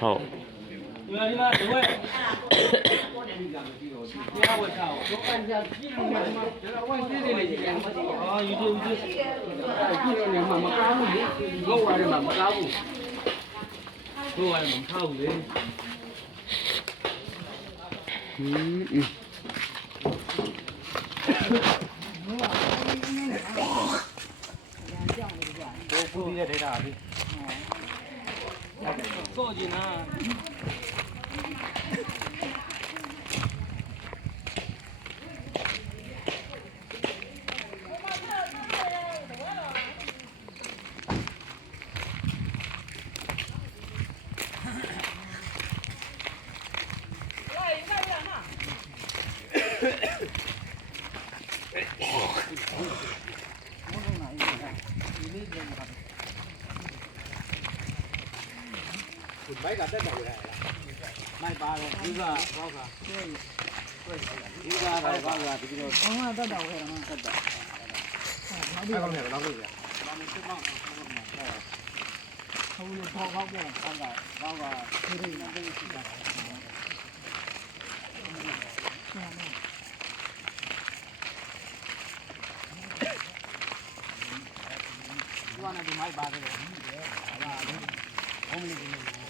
Ồ. ဒီမှာဒီမှာဒီဝဲတရားဝဲချောင်းတော့အန်ကြကြည့်လို့မှဒီမှာဒါဝဲသေးသေးလေးကြီးအော် YouTube YouTube ကြည့်တော့ညမှာမကားဘူးလေလောက်ရတယ်မှာမကားဘူးတို့ရတယ်မထားဘူးလေဟင်းအင်းကိုပူပြီးတဲ့ဒေတာပြီ 这个设呢？ နာမိုက်ကတက်တယ်လေမိုက်ပါတယ်ဒီကဘောက်ကဒီကတော့ဘောက်ကဒီလိုဘာမှတက်တော့ခဲမှာတက်တာနောက်ပြီးတော့လည်းတော့လို့ရဘာမှစမောင်းဟုတ်လို့ထောက်ပေါက်ပြန်ဆောက်ကဘောက်ကဒီလိုနဲ့ဒီရှိတာဒီကနေ့ဒီမိုက်ပါတယ်ဟာဟာဘုံလေးဒီလိုဒီလိုက်ကိုနေ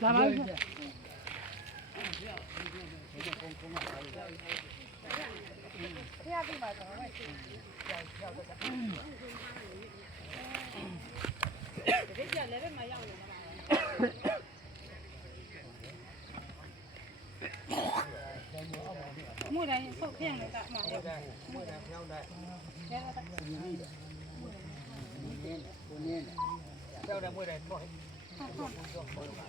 làm ăn พียงเลยจ้ะหมอเได้เมื่อได้เท่าได้นี่ยจ้ะตัวนี้เนี่ยตัวนี้เนี่ยเท่าได้เมื่อได้บ่อย